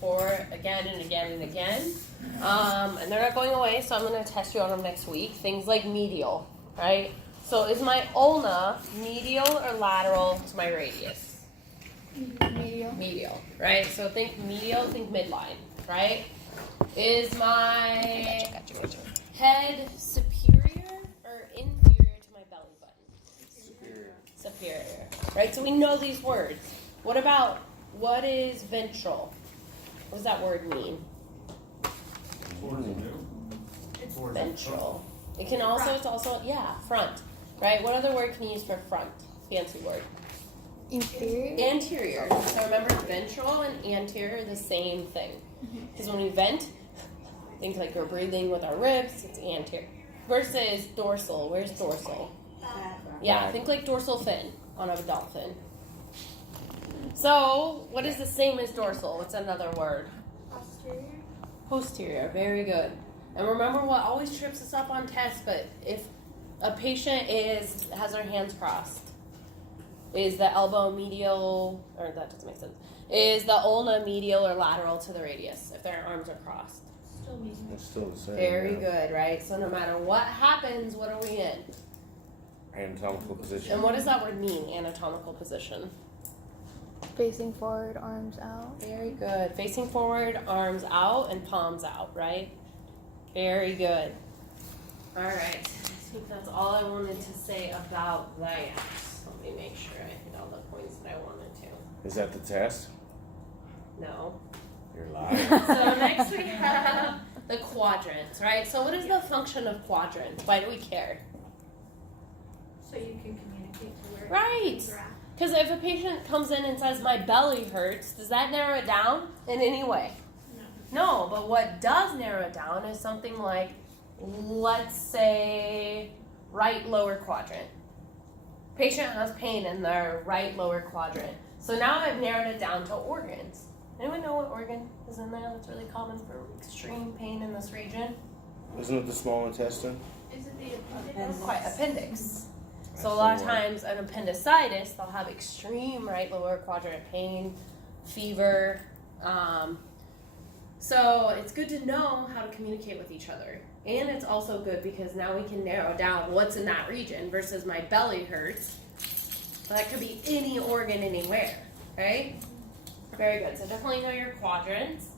for again and again and again. And they're not going away, so I'm going to test you on them next week. Things like medial, right? So is my ulna medial or lateral to my radius? Medial. Medial, right? So think medial, think midline, right? Is my head superior or inferior to my belly button? Superior, right? So we know these words. What is ventral? What does that word mean? Ventral. It can also, it's also, front, right? What other word can you use for front? Fancy word. Inferior. Anterior. So remember, ventral and anterior are the same thing. Because when we vent, think like we're breathing with our ribs, it's anterior. Versus dorsal. Where's dorsal? Yeah, think like dorsal fin on a dolphin. So, what is the same as dorsal? What's another word? Posterior. Posterior. Very good. And remember what always trips us up on tests, but if a patient has their hands crossed, is the elbow medial, or that doesn't make sense, is the ulna medial or lateral to the radius if their arms are crossed? Still medial. It's still the same. Very good, right? So no matter what happens, what are we in? Anatomical position. And what does that word mean, anatomical position? Facing forward, arms out. Very good. Facing forward, arms out, and palms out, right? Very good. All right. I think that's all I wanted to say about that. Let me make sure I hit all the points that I wanted to. Is that the test? No. You're lying. So next we have the quadrants, right? So what is the function of quadrants? Why do we care? So you can communicate to where Right. things are at. Because if a patient comes in and says, my belly hurts, does that narrow it down in any way? No, but what does narrow it down is something like, let's say, right lower quadrant. Patient has pain in their right lower quadrant. So now I've narrowed it down to organs. Anyone know what organ is in there that's really common for extreme pain in this region? Isn't it the small intestine? Is it the appendix? Quite appendix. So a lot of times an appendicitis, they'll have extreme right lower quadrant pain, fever. So it's good to know how to communicate with each other. And it's also good because now we can narrow down what's in that region versus my belly hurts. That could be any organ anywhere, right? Very good. So definitely know your quadrants.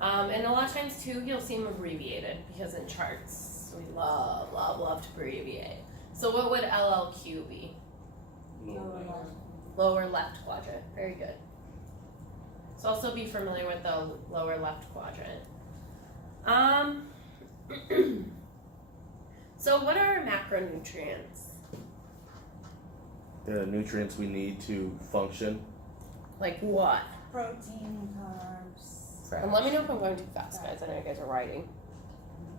And a lot of times too, you'll see them abbreviated because in charts, we love to abbreviate. So what would LLQ be? Lower left quadrant. Very good. So also be familiar with the lower left quadrant. So what are macronutrients? The nutrients we need to function. Like what? Protein, carbs. And let me know if I'm going too fast, guys. I know you guys are writing.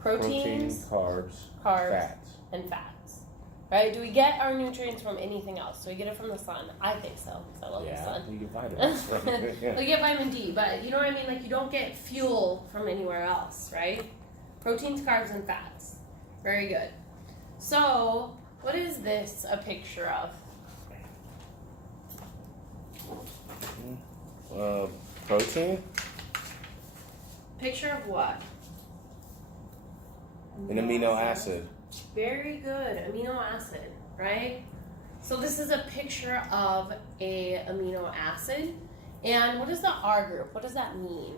Protein, Proteins, carbs, fats. fats. And fats. Right? Do we get our nutrients from anything else? Do we get it from the sun? I think so, because I love the sun. You get vitamins from it. Yeah. We get vitamin D, but you know what I mean? Like, you don't get fuel from anywhere else, right? Proteins, carbs, and fats. Very good. So, what is this a picture of? Protein? Picture of what? An amino acid. Very good. Amino acid, right? So this is a picture of a amino acid. And what is the R group? What does that mean?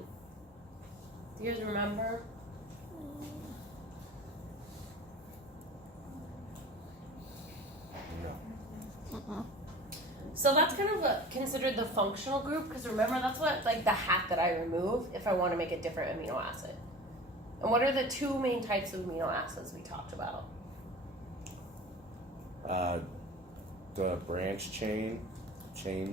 Do you guys remember? No. So that's kind of considered the functional group, because remember, that's what, like, the hat that I remove if I want to make a different amino acid. And what are the two main types of amino acids we talked about? The branch chain.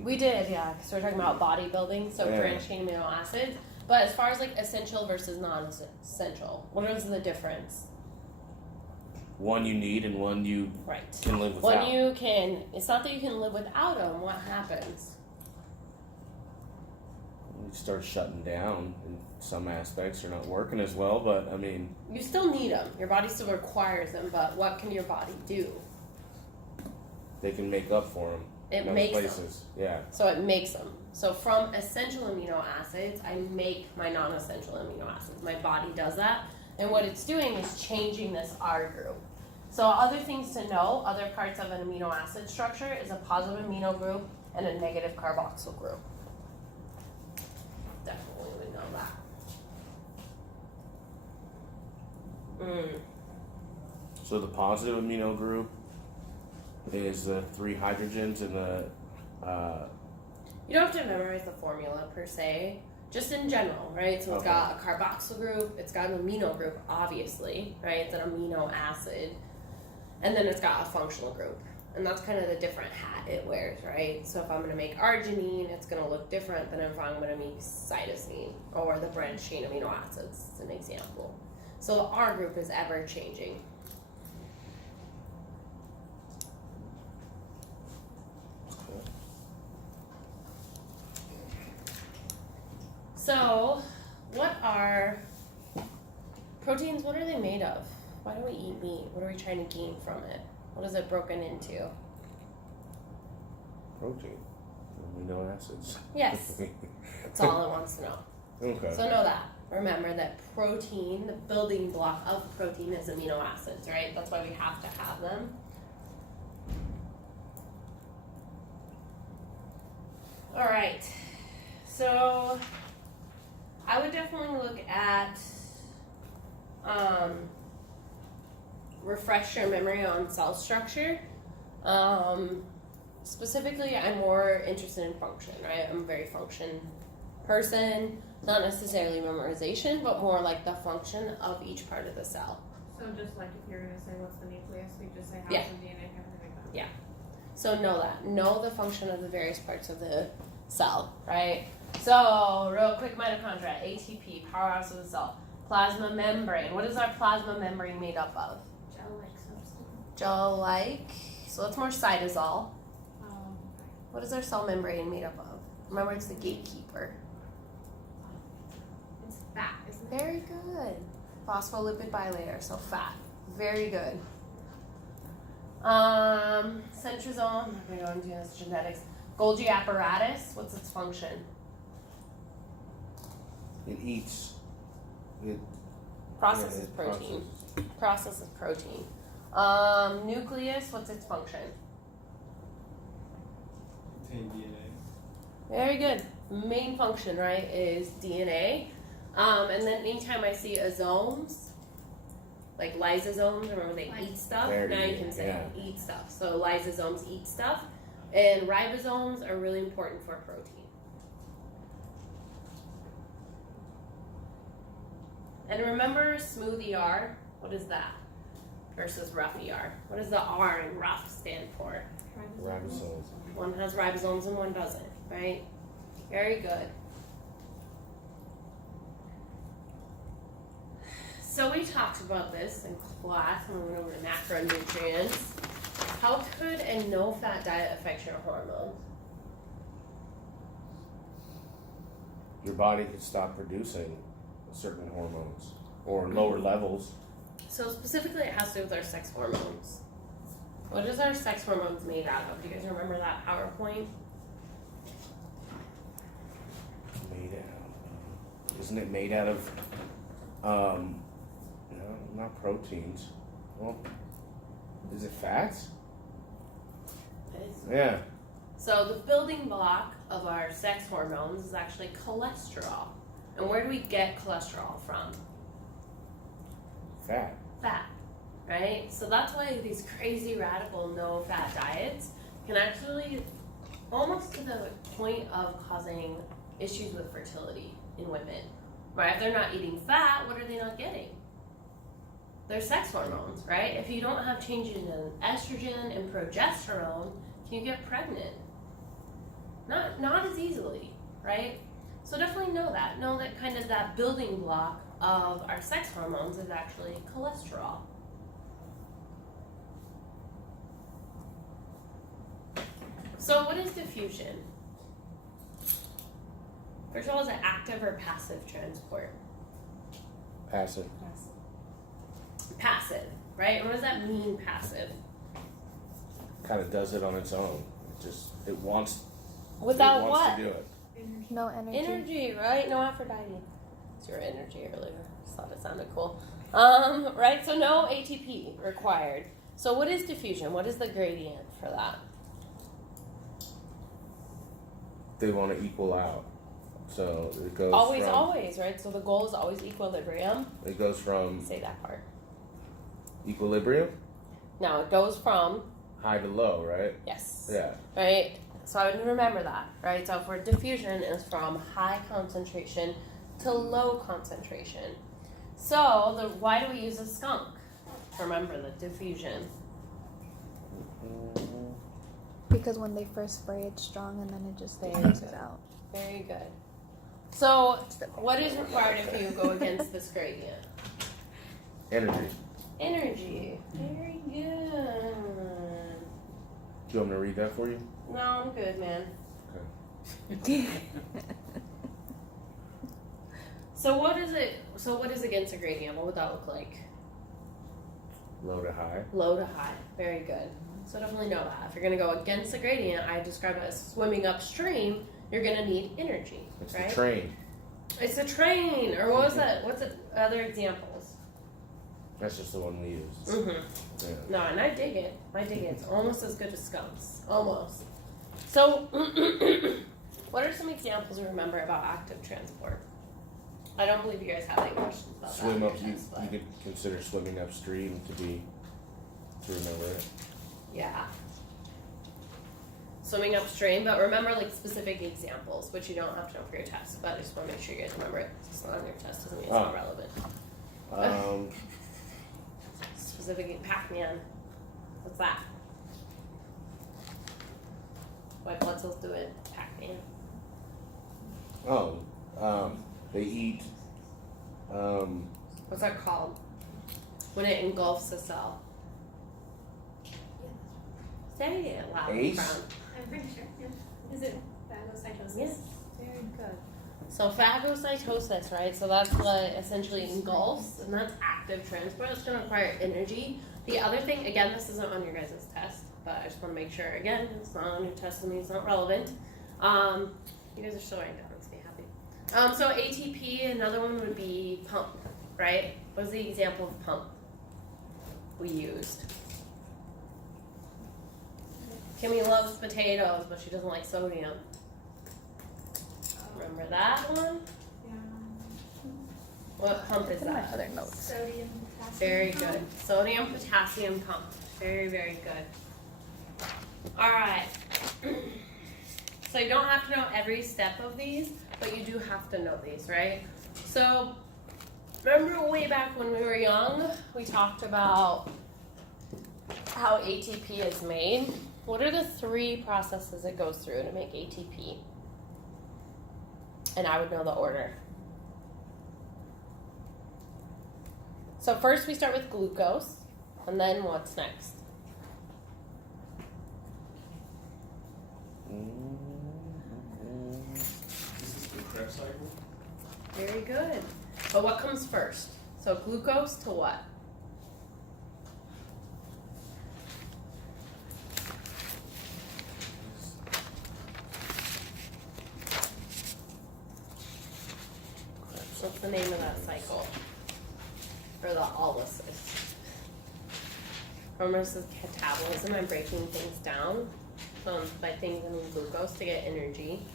We did, yeah, because we're talking about bodybuilding, so Yeah. branched chain amino acids. But as far as like essential versus non-essential, what is the difference? One you need and one you Right. can live without. When you can, it's not that you can live without them. What happens? You start shutting down in some aspects. You're not working as well, but I mean. You still need them. Your body still requires them, but what can your body do? They can make up for them. It in other makes places. them. Yeah. So it makes them. So from essential amino acids, I make my non-essential amino acids. My body does that. And what it's doing is changing this R group. So other things to know, other parts of an amino acid structure is a positive amino group and a negative carboxyl group. Definitely would know that. So the positive amino group is the 3 hydrogens and the You don't have to memorize the formula per se, just in general, right? So it's Okay. got a carboxyl group, it's got an amino group, obviously, right? It's an amino acid, and then it's got a functional group. And that's kind of the different hat it wears, right? So if I'm going to make arginine, it's going to look different than if I'm going to make cytosine or the branched chain amino acids, as an example. So the R group is ever changing. So, what are proteins? What are they made of? Why do we eat meat? What are we trying to gain from it? What is it broken into? protein, amino acids. Yes. That's all it wants to know. Okay. So know that. Remember that protein, the building block of protein is amino acids, right? That's why we have to have them. All right. So I would definitely look at refresh your memory on cell structure. Specifically, I'm more interested in function, right? I'm a very function person, not necessarily memorization, but more like the function of each part of the cell. So just like if you're gonna say what's the nucleus, we just say how's Yeah. the DNA, everything like that. Yeah. So know that. Know the function of the various parts of the cell, right? So, real quick, mitochondria, ATP, powerhouse of the cell. Plasma membrane. What is our plasma membrane made up of? Gel-like substance. Gel-like. So that's more cytosol. Um, What is our cell membrane made up of? Remember, it's the gatekeeper. it's fat, isn't it? Very good. Phospholipid bilayer, so fat. Very good. Centrosome, I'm not gonna go into this genetics. Golgi apparatus, what's its function? It eats. It Processes it protein. processes. Processes protein. Nucleus, what's its function? Contain DNA. Very good. Main function, right, is DNA. And then anytime I see azomes, like lysosomes, remember they eat stuff? Very Now you good, can say yeah. eat stuff. So lysosomes eat stuff. And ribosomes are really important for protein. And remember smooth ER? What is that? Versus rough ER. What does the R in rough stand for? Ribosomes. One has ribosomes and one doesn't, right? Very good. So we talked about this in class when we went over to macronutrients. How could a no-fat diet affect your hormones? Your body could stop producing certain hormones or lower levels. So specifically it has to do with our sex hormones. What is our sex hormones made out of? Do you guys remember that PowerPoint? Made out of, isn't it made out of, no, not proteins. Well, is it fats? Yeah. So the building block of our sex hormones is actually cholesterol. And where do we get cholesterol from? Fat. Fat, right? So that's why these crazy radical no-fat diets can actually, almost to the point of causing issues with fertility in women. Right? If they're not eating fat, what are they not getting? Their sex hormones, right? If you don't have changes in estrogen and progesterone, can you get pregnant? Not as easily, right? So definitely know that. Know that kind of that building block of our sex hormones is actually cholesterol. So what is diffusion? First of all, is it active or passive transport? Passive. Passive, right? And what does that mean, passive? Kind of does it on its own. It wants. Without it wants what? to do it. Energy. No energy. Energy, right? No Aphrodite. It's your energy earlier. Just thought it sounded cool. Right? So no ATP required. So what is diffusion? What is the gradient for that? They want to equal out. So it goes Always, right? So the goal is always equilibrium. It goes from Say that part. equilibrium, Now it goes from, high to low, right? yes. Yeah. Right? So I would remember that, right? So for diffusion is from high concentration to low concentration. So why do we use a skunk? Remember the diffusion. Because when they first spray, it's strong and then it just diffuses out. Very good. So what is required if you go against this gradient? Energy. Energy. Very good. Do you want me to read that for you? No, I'm good, man. Okay. So what is it? So what is against a gradient? What would that look like? Low to high. Low to high. Very good. So definitely know that. If you're going to go against a gradient, I describe it as swimming upstream, you're going to need energy, It's right? the train. It's a train. Or what was that? What's the other examples? That's just the one we use. Mm-hmm. Yeah. No, and I dig it. It's almost as good as skunks. Almost. So, what are some examples you remember about active transport? I don't believe you guys have any questions about Swim that. up. You could consider swimming upstream to remember it. Yeah. Swimming upstream, but remember like specific examples, which you don't have to know for your test. But I just want to make sure you guys remember it. It's not on your test, doesn't mean it's not relevant. Specific Pac-Man. What's that? White blood cells do it. Pac-Man. They eat. What's that called? When it engulfs a cell. Say it loud. Ace? Proud. I'm pretty sure. Yeah. Is it phagocytosis? Yes. Very good. So phagocytosis, right? So that's what essentially engulfs, and that's active transport. It's going to require energy. The other thing, again, this isn't on your guys' test, but I just want to make sure, again, it's not on your test, so it's not relevant. You guys are still writing down, makes me happy. So ATP, another one would be pump, right? What was the example of pump we used? Kimmy loves potatoes, but she doesn't like sodium. Remember that one? Yeah. What pump is Look at my that? other notes. Sodium, potassium. Very good. Sodium potassium pump. Very, very good. All right. So you don't have to know every step of these, but you do have to know these, right? So remember way back when we were young, we talked about how ATP is made. What are the 3 processes it goes through to make ATP? And I would know the order. So first we start with glucose, and then what's next? This is the Krebs cycle. Very good. But what comes first? So glucose to what? What's the name of that cycle? Or the olysis? Remember, this is catabolism. I'm breaking things down. By things I mean glucose to get energy.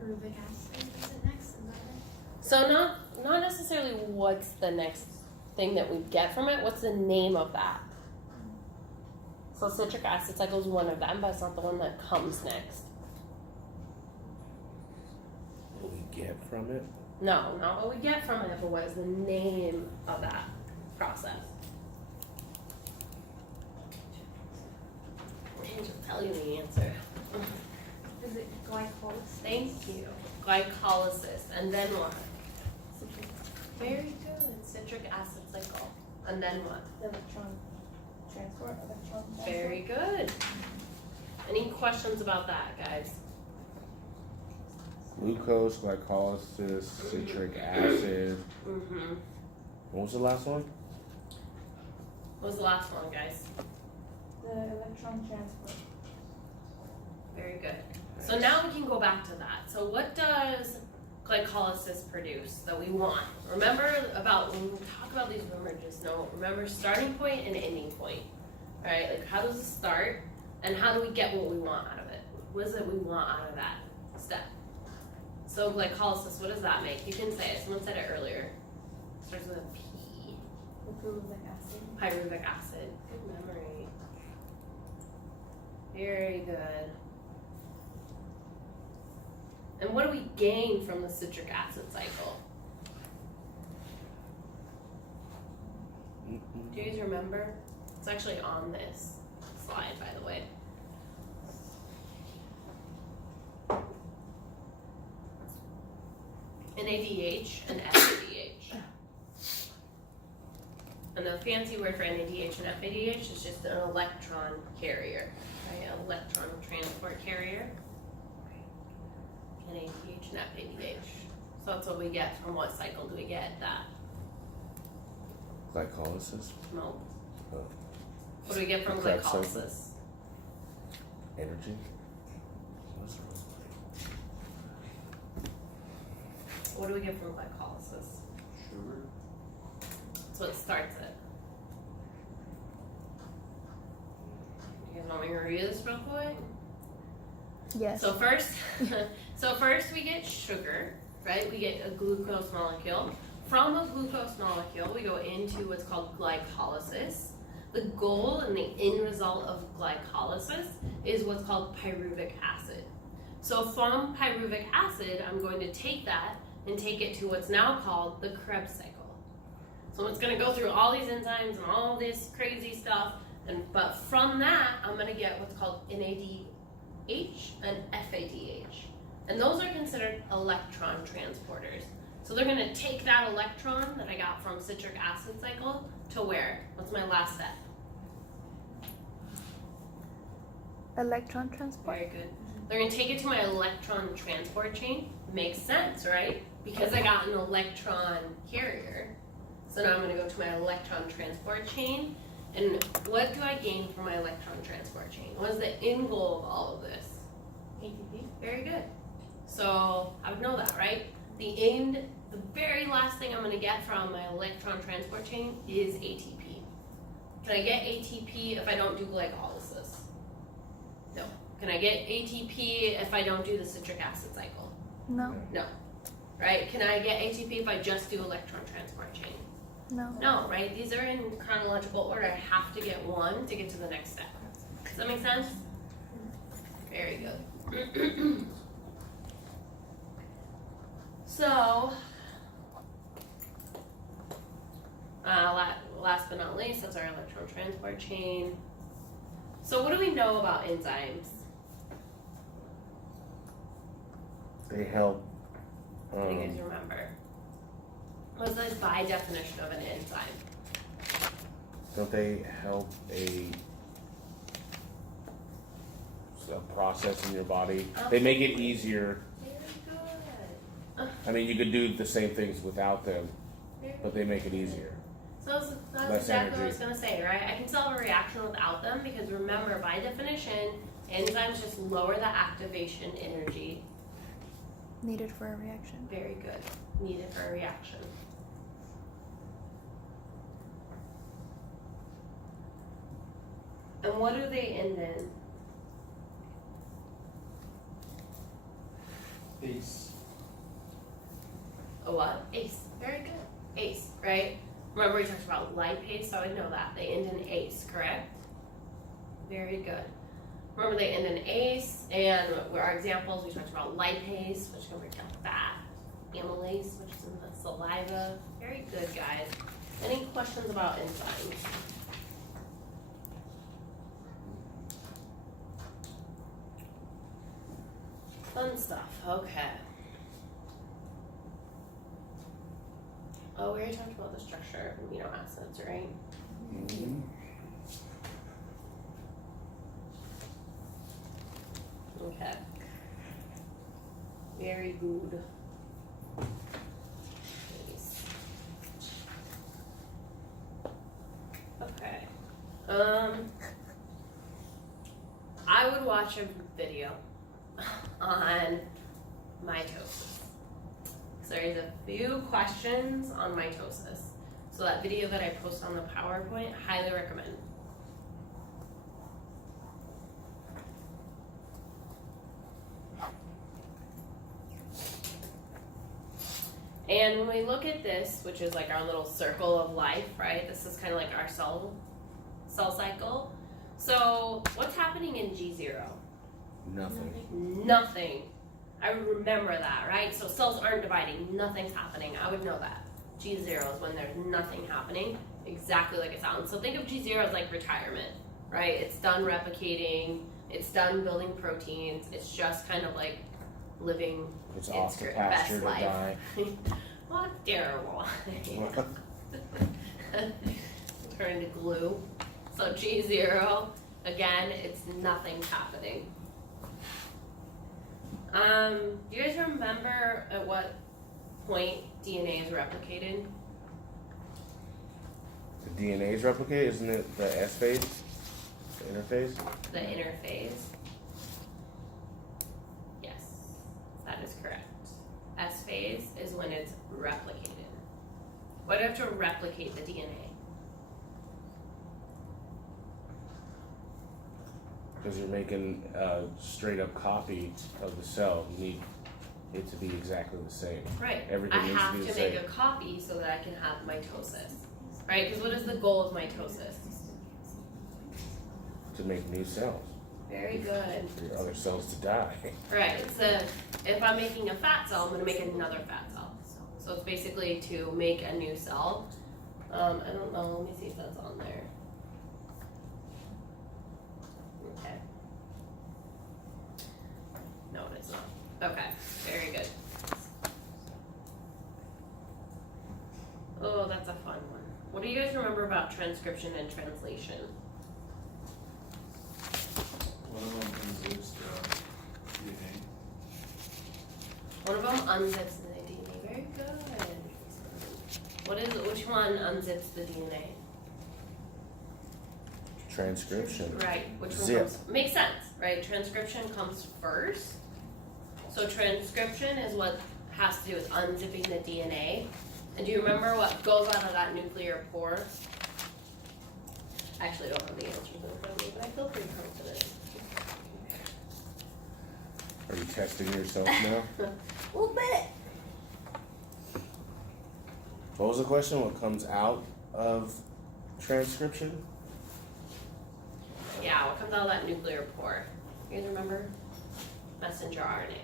Pyruvic acid is it next? Is that it? So not necessarily what's the next thing that we get from it. What's the name of that? So citric acid cycle is one of them, but it's not the one that comes next. What we get from it? No, not what we get from it, but what is the name of that process? Angel, tell you the answer. Is it glycolysis? Thank you. Glycolysis. And then what? Very good. Citric acid cycle. And then what? Electron transport. Very good. Any questions about that, guys? Glucose, glycolysis, citric acid. Mm-hmm. What was the last one? What was the last one, guys? The electron transport. Very good. So now we can go back to that. So what does glycolysis produce that we want? Remember about when we talk about these, remember starting point and ending point. Right? Like how does it start and how do we get what we want out of it? What is it we want out of that step? So glycolysis, what does that make? You can say it. Someone said it earlier. It starts with a P. Pyruvic acid. Pyruvic acid. Good memory. Very good. And what do we gain from the citric acid cycle? Do you guys remember? It's actually on this slide, by the way. NADH and FADH. And the fancy word for NADH and FADH is just an electron carrier, right? An electron transport carrier. NADH and FADH. So that's what we get from what cycle do we get that? Glycolysis? No. Oh. What do we get from The Krebs cycle? glycolysis? Energy? What's wrong? What do we get from glycolysis? Sugar. That's what starts it. You guys want me to review this real quick? Yes. So first we get sugar, right? We get a glucose molecule. From a glucose molecule, we go into what's called glycolysis. The goal and the end result of glycolysis is what's called pyruvic acid. So from pyruvic acid, I'm going to take that and take it to what's now called the Krebs cycle. So it's going to go through all these enzymes and all this crazy stuff, but from that, I'm going to get what's called NADH and FADH. And those are considered electron transporters. So they're going to take that electron that I got from citric acid cycle to where? What's my last step? Electron transport. Very good. They're going to take it to my electron transport chain. Makes sense, right? Because I got an electron carrier. So now I'm going to go to my electron transport chain. And what do I gain from my electron transport chain? What is the end goal of all of this? ATP. Very good. So I would know that, right? The very last thing I'm going to get from my electron transport chain is ATP. Can I get ATP if I don't do glycolysis? No. Can I get ATP if I don't do the citric acid cycle? No. No. Right? Can I get ATP if I just do electron transport chain? No. No, right? These are in chronological order. I have to get one to get to the next step. Does that make sense? Very good. So, last but not least, that's our electron transport chain. So what do we know about enzymes? They help. What do you guys remember? What's the by definition of an enzyme? Don't they help a process in your body? They make it easier. Very good. I mean, you could do the same things without them, but they make it easier. So that's Less exactly what I energy. was going to say, right? I can still have a reaction without them because remember, by definition, enzymes just lower the activation energy. Needed for a reaction. Very good. Needed for a reaction. And what do they end in? Ace. A what? ACE. Very good. ACE, right? Remember we talked about lipase, so I know that. They end in ACE, correct? Very good. Remember they end in ACE, and our examples, we talked about lipase, which can break down fat, amylase, which is in the saliva. Very good, guys. Any questions about enzymes? Fun stuff, okay. Oh, we already talked about the structure of amino acids, right? Mm-hmm. Okay. Very good. Nice. Okay. So, what do we talk about? We talked about lipase, right? We talked about lipase. We talked about amylase. We talked about fat. Amylase, which is in the saliva. Very good. Okay. watch a video on mitosis. So there's a few questions on mitosis. So that video that I post on the PowerPoint, highly recommend. And when we look at this, which is like our little circle of life, right? This is kind of like our cell cycle. So what's happening in G0? Nothing. Nothing. I remember that, right? So cells aren't dividing, nothing's happening. I would know that. G0 is when there's nothing happening, exactly like it sounds. So think of G0 as like retirement, right? It's done replicating, it's done building proteins, it's just kind of like living It's off the pasture to die. What terrible. Turn to glue. So G0, again, it's nothing's happening. Do you guys remember at what point DNA is replicated? The DNA is replicated, isn't it the S phase? The interphase? The interphase. Yes, that is correct. S phase is when it's replicated. Why do you have to replicate the DNA? Because you're making a straight up copy of the cell. You need it to be exactly the same. Right. Everything I needs have to be to the make same. a copy so that I can have mitosis. Right? Because what is the goal of mitosis? To make new cells. Very good. For your other cells to die. Right. So if I'm making a fat cell, I'm going to make another fat cell. So it's basically to make a new cell. I don't know. Let me see if that's on there. Okay. No, it is not. Okay. Very good. Oh, that's a fun one. What do you guys remember about transcription and translation? One of them unzips the DNA. One of them unzips the DNA. Very good. Which one unzips the DNA? Transcription. Right. Which one Zip. comes? Makes sense, right? Transcription comes first. So transcription is what has to do with unzipping the DNA. And do you remember what goes out of that nuclear pore? I actually don't have the answers in front of me, but I feel pretty confident. Are you testing yourself now? A little bit. What was the question? What comes out of transcription? Yeah, what comes out of that nuclear pore? You guys remember? Messenger RNA.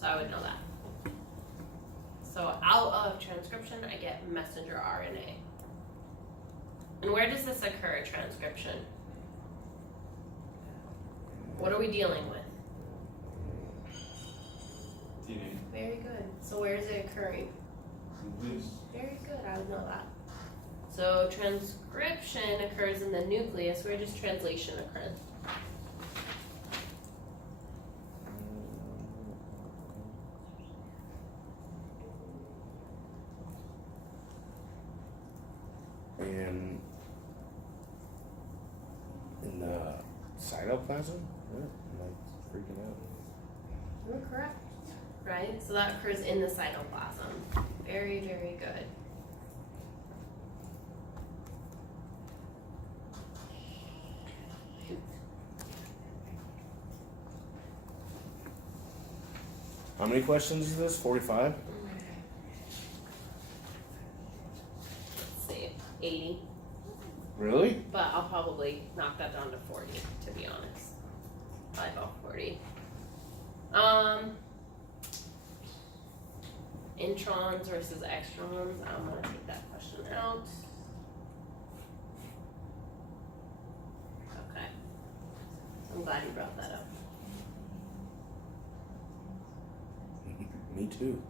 So I would know that. So out of transcription, I get messenger RNA. And where does this occur, transcription? What are we dealing with? DNA. Very good. So where is it occurring? Nucleus. Very good, I would know that. So transcription occurs in the nucleus. Where does translation occur? In the cytoplasm? What? Am I freaking out? You're correct. Right? So that occurs in the cytoplasm. Very, very good. How many questions is this? 45? Let's see. 80. Really? But I'll probably knock that down to 40, to be honest. Probably about 40. Introns versus extrons. I'm gonna take that question out. Okay. I'm glad you brought that up. Me too.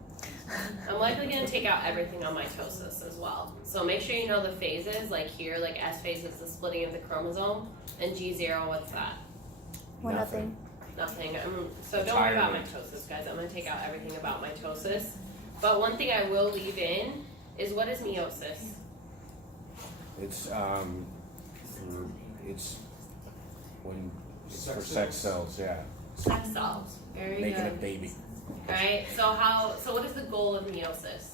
I'm likely going to take out everything on mitosis as well. So make sure you know the phases, like here, like S phase is the splitting of the chromosome, and G0, what's that? Well, nothing. Nothing. So don't worry about Retirement. mitosis, guys. I'm going to take out everything about mitosis. But one thing I will leave in is, what is meiosis? It's when It's for sex cells, yeah. Sex cells. Very Making a good. baby. Right. So what is the goal of meiosis?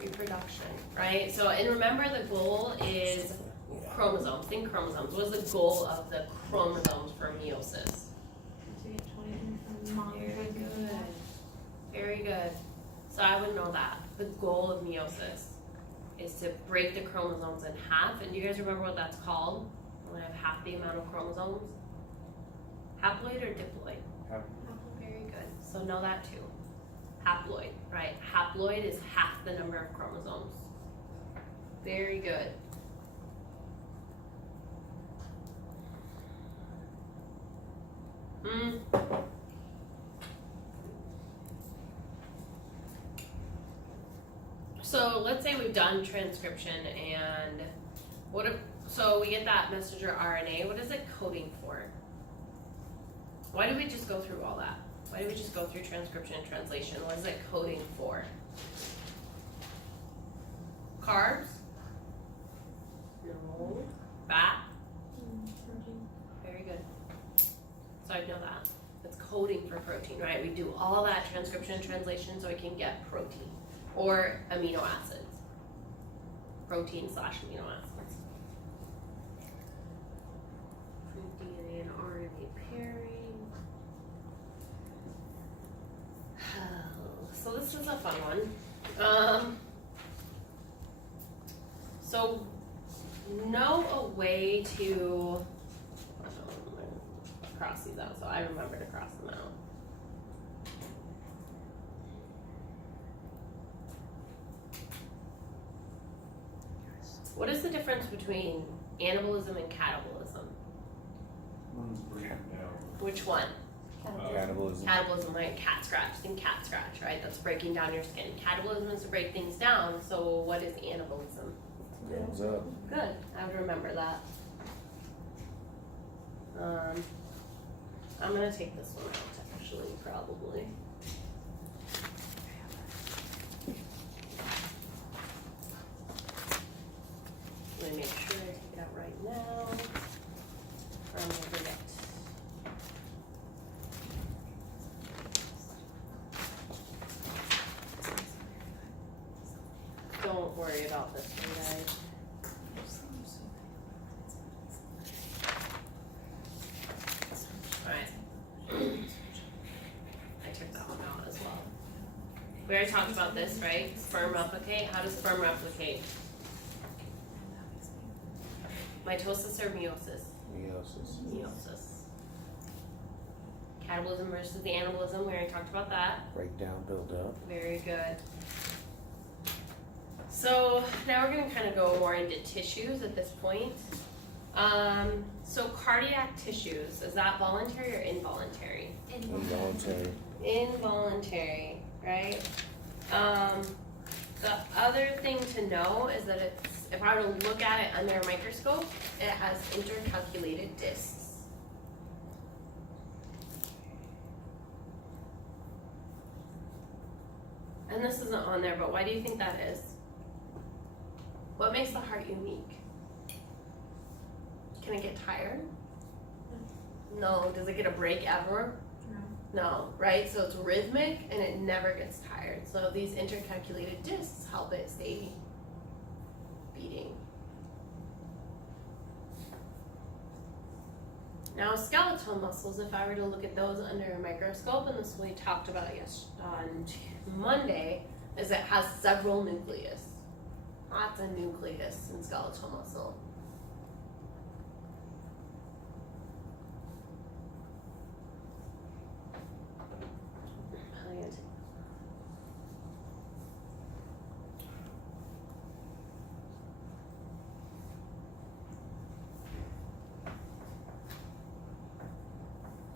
Reproduction. Right. So and remember the goal is chromosomes. Think chromosomes. What is the goal of the chromosomes for meiosis? To get 20 from mom. Very good. Very good. So I would know that. The goal of meiosis is to break the chromosomes in half. And do you guys remember what that's called? When I have half the amount of chromosomes? Haploid or diploid? Very good. So know that too. Haploid, right? Haploid is half the number of chromosomes. Very good. So let's say we've done transcription and so we get that messenger RNA. What is it coding for? Why do we just go through all that? Why do we just go through transcription and translation? What is it coding for? Carbs? No. Fat? Protein. Very good. So I'd know that. It's coding for protein, right? We do all that transcription and translation so we can get protein or amino acids. Protein / amino acids. DNA and RNA pairing. So this is a fun one. So know a way to cross these out, so I remember to cross them out. What is the difference between anabolism and catabolism? One's breaking down. Which one? Cannibalism. Catabolism, right? Cat scratch. Think cat scratch, right? That's breaking down your skin. Catabolism is to break things down. So what is anabolism? Goes up. Good. I would remember that. I'm gonna take this one out actually, probably. Let me make sure I take it out right now. Or I'm gonna forget. Don't worry about this one, guys. Alright. I took that one out as well. We already talked about this, right? Sperm replicate. How does sperm replicate? Mitosis or meiosis? Meiosis. Meiosis. Catabolism versus the anabolism. We already talked about that. Breakdown, build up. Very good. So now we're going to kind of go more into tissues at this point. So cardiac tissues, is that voluntary or involuntary? Involuntary. Involuntary, right? The other thing to know is that it's, if I were to look at it under a microscope, it has intercalculated discs. And this isn't on there, but why do you think that is? What makes the heart unique? Can it get tired? No. Does it get a break ever? No, right? So it's rhythmic and it never gets tired. So these intercalculated discs help it stay beating. Now skeletal muscles, if I were to look at those under a microscope, and this we talked about on Monday, is it has several nucleus. Lots of nucleus in skeletal muscle.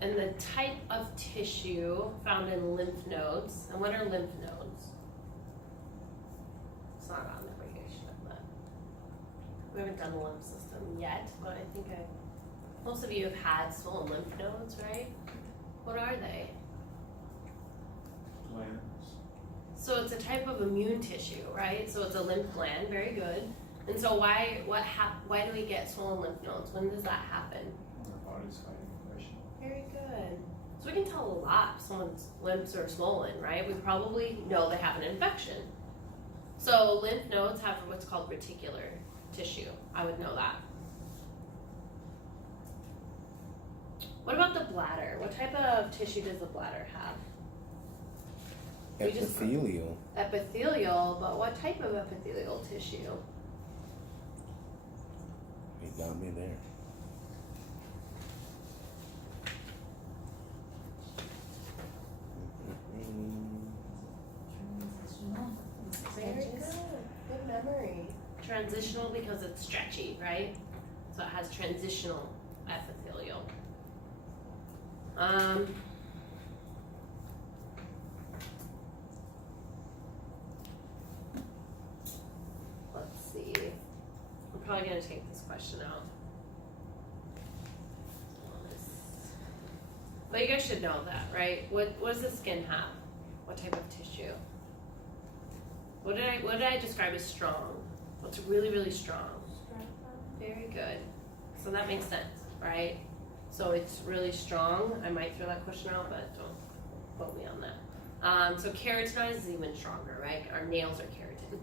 And the type of tissue found in lymph nodes. And what are lymph nodes? It's not on there, but you guys should have that. We haven't done the lymph system yet, but I think most of you have had swollen lymph nodes, right? What are they? Glands. So it's a type of immune tissue, right? So it's a lymph gland, very good. And so why do we get swollen lymph nodes? When does that happen? Our body's fighting infection. Very good. So we can tell a lot if someone's lymphs are swollen, right? We probably know they have an infection. So lymph nodes have what's called reticular tissue. I would know that. What about the bladder? What type of tissue does the bladder have? We just- Epithelial. Epithelial, but what type of epithelial tissue? You got me there. Very good. Good memory. Transitional because it's stretchy, right? So it has transitional epithelial. Let's see. I'm probably gonna take this question out. But you guys should know that, right? What does the skin have? What type of tissue? What did I describe as strong? What's really, really strong? Very good. So that makes sense, right? So it's really strong. I might throw that question out, but don't quote me on that. So keratinized is even stronger, right? Our nails are keratin.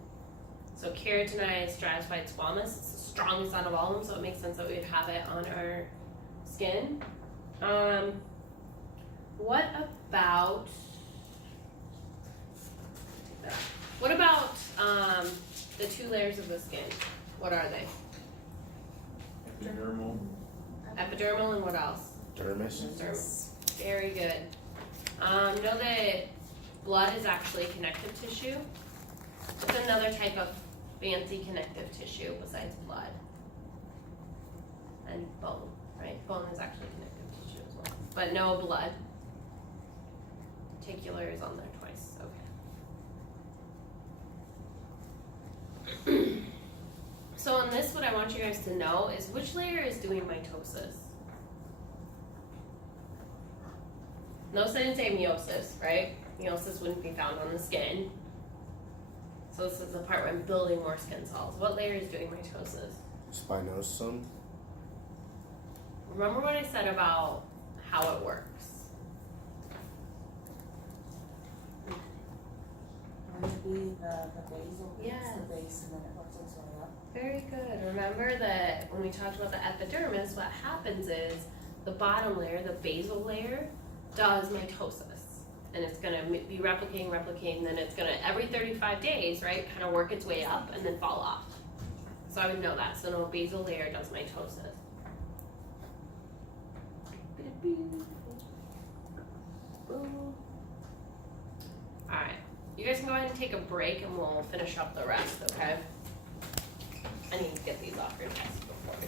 So keratinized, stratified squamous, it's the strongest out of all of them, so it makes sense that we would have it on our skin. What about the two layers of the skin? What are they? Epidermal. Epidermal and what else? Dermis. Dermis. Very good. Know that blood is actually connective tissue. It's another type of fancy connective tissue besides blood and bone, right? Bone is actually connective tissue as well, but no blood. Reticular is on there twice. Okay. So in this, what I want you guys to know is which layer is doing mitosis. Notice I didn't say meiosis, right? Meiosis wouldn't be found on the skin. So this is the part where I'm building more skin cells. What layer is doing mitosis? Spinosum. Remember what I said about how it works. Would be the basal, Yes. the base, and then it works its way up. Very good. Remember that when we talked about the epidermis, what happens is the bottom layer, the basal layer, does mitosis. And it's going to be replicating, then it's going to, every 35 days, right, kind of work its way up and then fall off. So I would know that. So no basal layer does mitosis. Alright. You guys can go ahead and take a break and we'll finish up the rest, okay? I need to get these off your desk before we